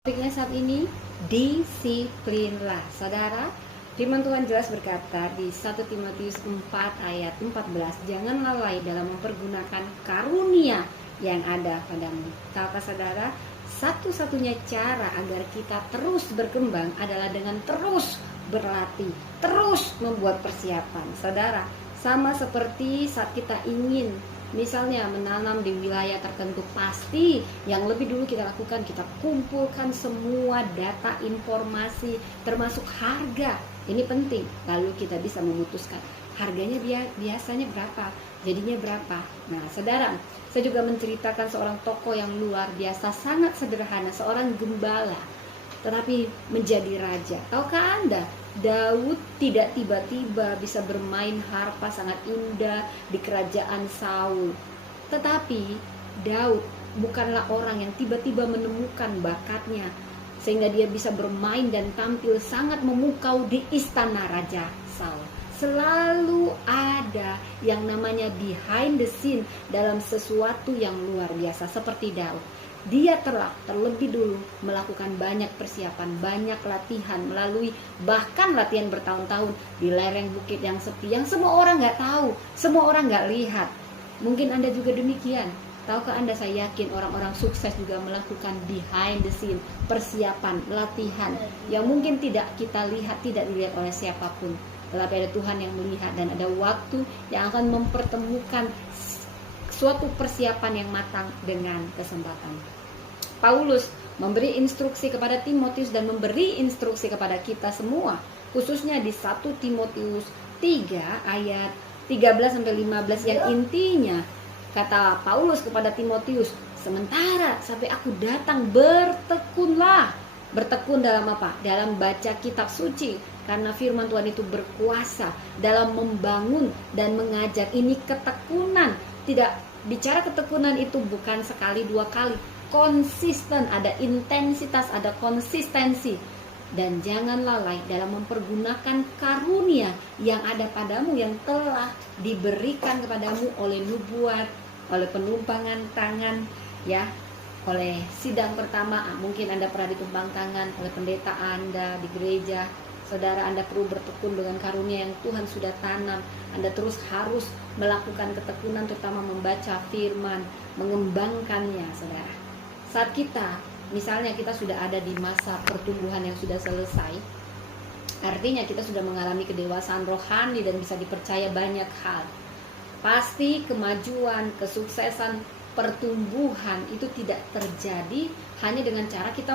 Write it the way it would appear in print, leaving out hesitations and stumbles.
Topiknya saat ini, disiplinlah. Saudara, firman Tuhan jelas berkata di 1 Timotius 4 ayat 14, jangan lalai dalam mempergunakan karunia yang ada padamu. Tahukah saudara, satu-satunya cara agar kita terus berkembang adalah dengan terus berlatih, terus membuat persiapan. Saudara, sama seperti saat kita ingin misalnya menanam di wilayah tertentu, pasti yang lebih dulu kita lakukan, kita kumpulkan semua data informasi termasuk harga. Ini penting, lalu kita bisa memutuskan harganya biasanya berapa, jadinya berapa. Nah saudara, saya juga menceritakan seorang tokoh yang luar biasa, sangat sederhana, seorang gembala tetapi menjadi raja. Tahukah Anda, Daud tidak tiba-tiba bisa bermain harpa sangat indah di kerajaan Saul. Tetapi Daud bukanlah orang yang tiba-tiba menemukan bakatnya sehingga dia bisa bermain dan tampil sangat memukau di istana Raja Saul. Selalu ada yang namanya behind the scene dalam sesuatu yang luar biasa seperti Daud. Dia terlebih dulu melakukan banyak persiapan, banyak latihan, melalui bahkan latihan bertahun-tahun di lereng bukit yang sepi, yang semua orang gak tahu, semua orang gak lihat. Mungkin Anda juga demikian. Tahukah Anda, saya yakin orang-orang sukses juga melakukan behind the scene, persiapan, latihan yang mungkin tidak kita lihat, tidak dilihat oleh siapapun. Tetapi ada Tuhan yang melihat dan ada waktu yang akan mempertemukan suatu persiapan yang matang dengan kesempatan. Paulus memberi instruksi kepada Timotius dan memberi instruksi kepada kita semua, khususnya di 1 Timotius 3 ayat 13-15 yang intinya kata Paulus kepada Timotius, sementara sampai aku datang bertekunlah. Bertekun dalam apa? Dalam baca kitab suci, karena firman Tuhan itu berkuasa dalam membangun dan mengajar. Ini ketekunan. Tidak bicara ketekunan itu bukan sekali dua kali, konsisten, ada intensitas, ada konsistensi. Dan jangan lalai dalam mempergunakan karunia yang ada padamu, yang telah diberikan kepadamu oleh nubuat, oleh penumpangan tangan, ya, oleh sidang pertama. Mungkin Anda pernah ditumpang tangan oleh pendeta Anda di gereja. Saudara, Anda perlu bertekun dengan karunia yang Tuhan sudah tanam. Anda terus harus melakukan ketekunan, terutama membaca firman, mengembangkannya, saudara. Saat kita, misalnya kita sudah ada di masa pertumbuhan yang sudah selesai, artinya kita sudah mengalami kedewasaan rohani dan bisa dipercaya banyak hal. Pasti kemajuan, kesuksesan, pertumbuhan itu tidak terjadi hanya dengan cara kita